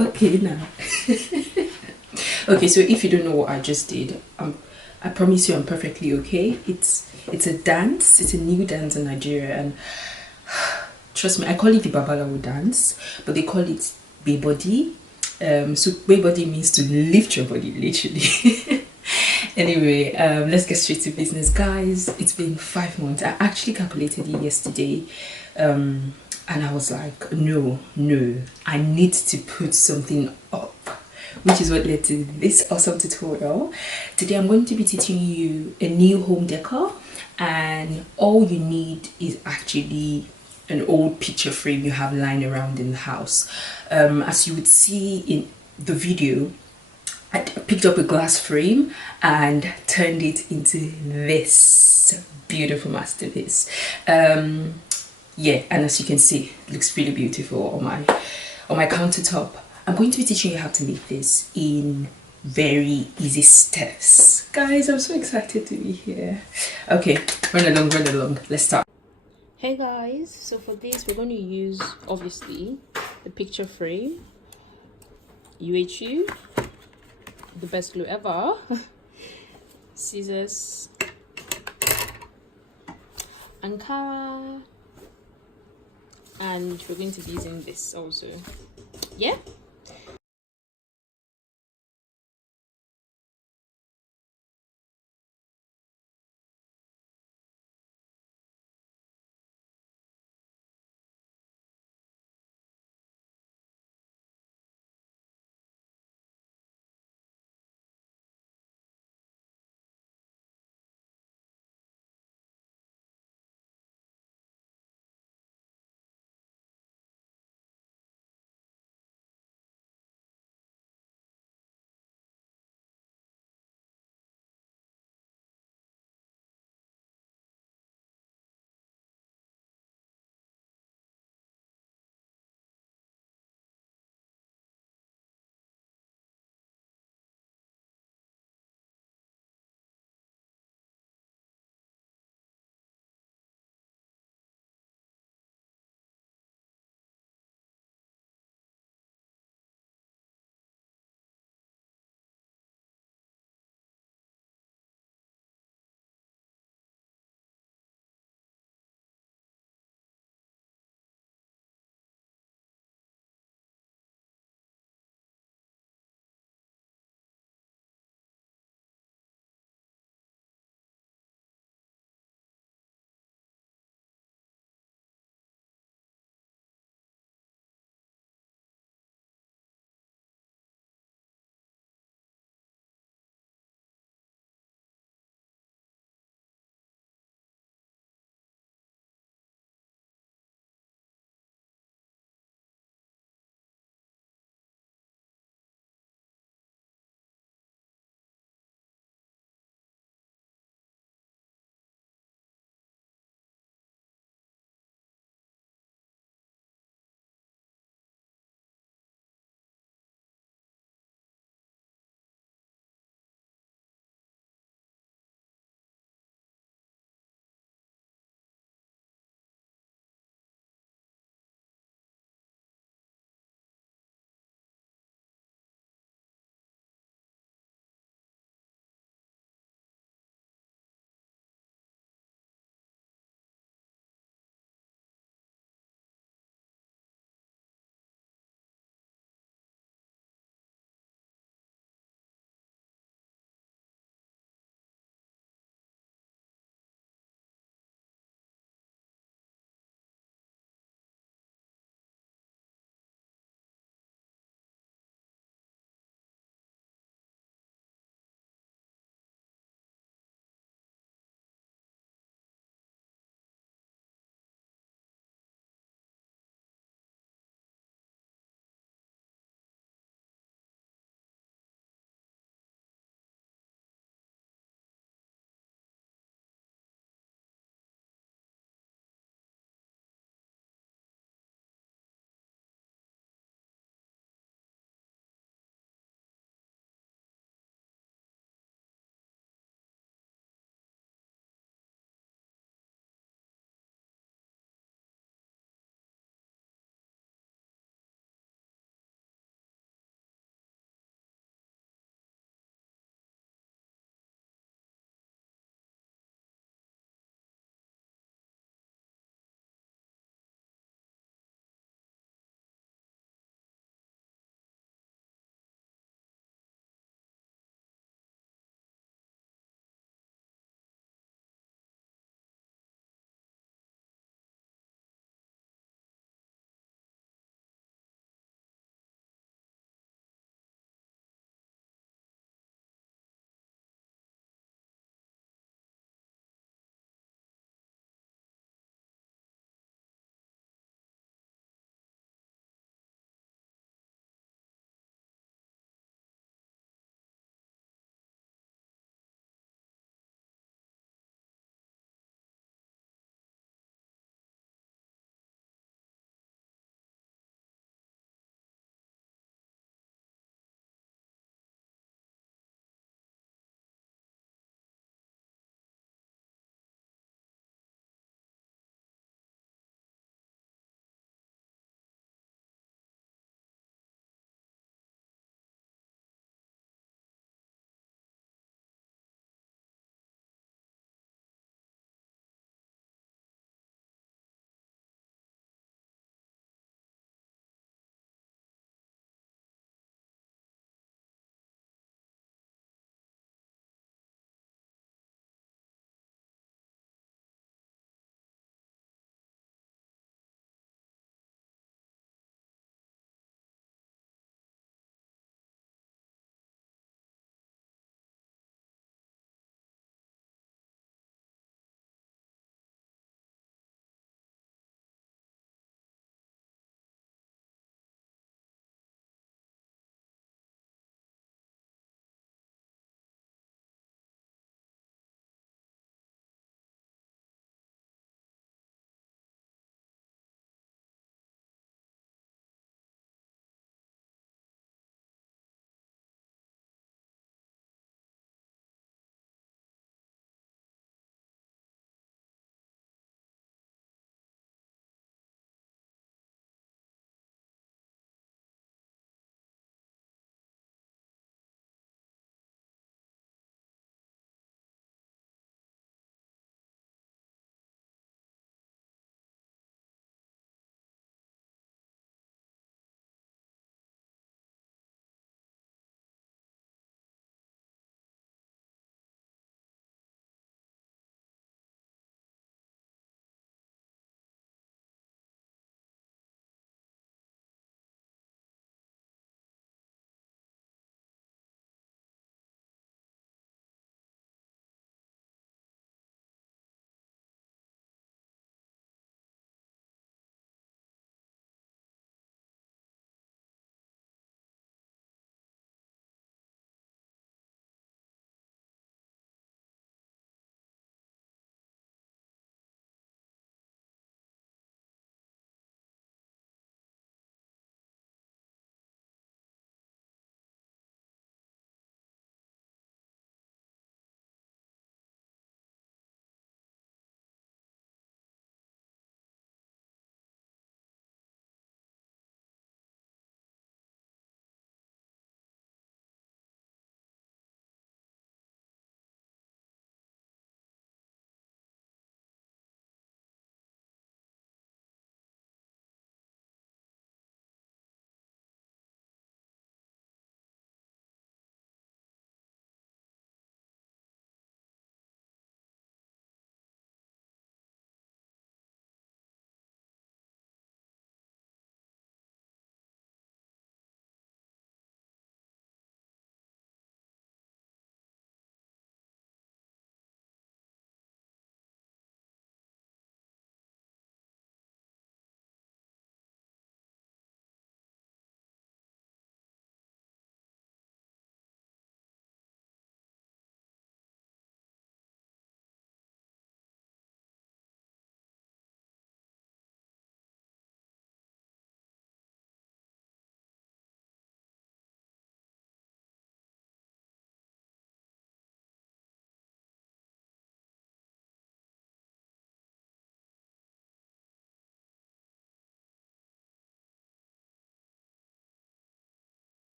Okay, now. Okay, so if you don't know what I just did, I promise you I'm perfectly okay. It's a dance. It's a new dance in Nigeria, and trust me, I call it the Babalawo dance, but they call it Bay Body. So Bay Body means to lift your body, literally. Anyway, let's get straight to business, guys. It's been 5 months. I actually calculated it yesterday, and I was like, no, I need to put something up, which is what led to this awesome tutorial. Today I'm going to be teaching you a new home decor, and all you need is actually an old picture frame you have lying around in the house. As you would see in the video, I picked up a glass frame and turned it into this beautiful masterpiece. Yeah, and as you can see, it looks really beautiful on my countertop. I'm going to be teaching you how to make this in very easy steps. Guys, I'm so excited to be here. Okay, run along. Let's start. Hey guys, so for this we're going to use obviously the picture frame, UHU, the best glue ever, scissors, Ankara, and we're going to be using this also. Yeah.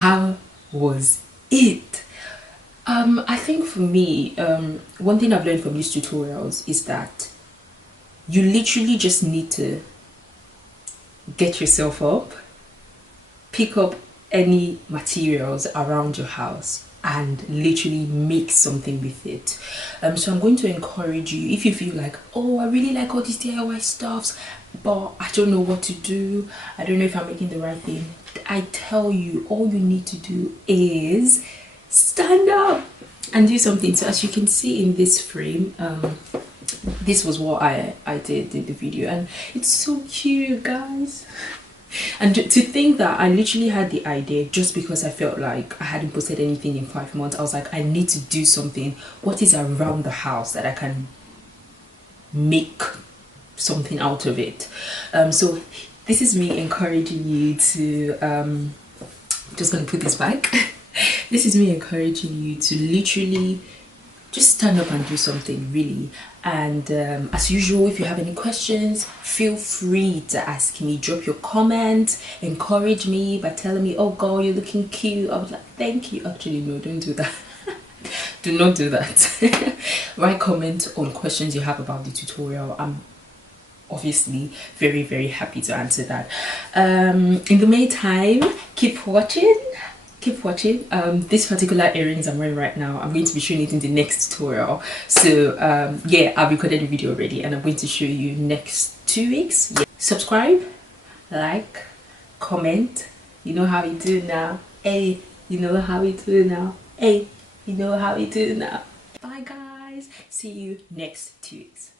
How was it? I think for me, one thing I've learned from these tutorials is that you literally just need to get yourself up, pick up any materials around your house and literally make something with it. So I'm going to encourage you, if you feel like, oh, I really like all these DIY stuffs, but I don't know what to do, I don't know if I'm making the right thing, I tell you, all you need to do is stand up and do something. So as you can see in this frame, this was what I did in the video, and it's so cute, guys. And to think that I literally had the idea just because I felt like I hadn't posted anything in 5 months. I was like, I need to do something. What is around the house that I can make something out of it? So this is me encouraging you to just gonna put this back. This is me encouraging you to literally just stand up and do something, really. And as usual, if you have any questions, feel free to ask me. Drop your comments, encourage me by telling me, oh girl, you're looking cute. I was like, thank you. Actually, no, don't do that. Do not do that. Write comment on questions you have about the tutorial. I'm obviously very, very happy to answer that. In the meantime, keep watching. This particular earrings I'm wearing right now, I'm going to be showing it in the next tutorial. So yeah, I've recorded the video already and I'm going to show you next 2 weeks. Yeah. Subscribe, like, comment. You know how we do now. Hey, you know how we do now. Hey, you know how we do now. Bye guys, see you next 2 weeks.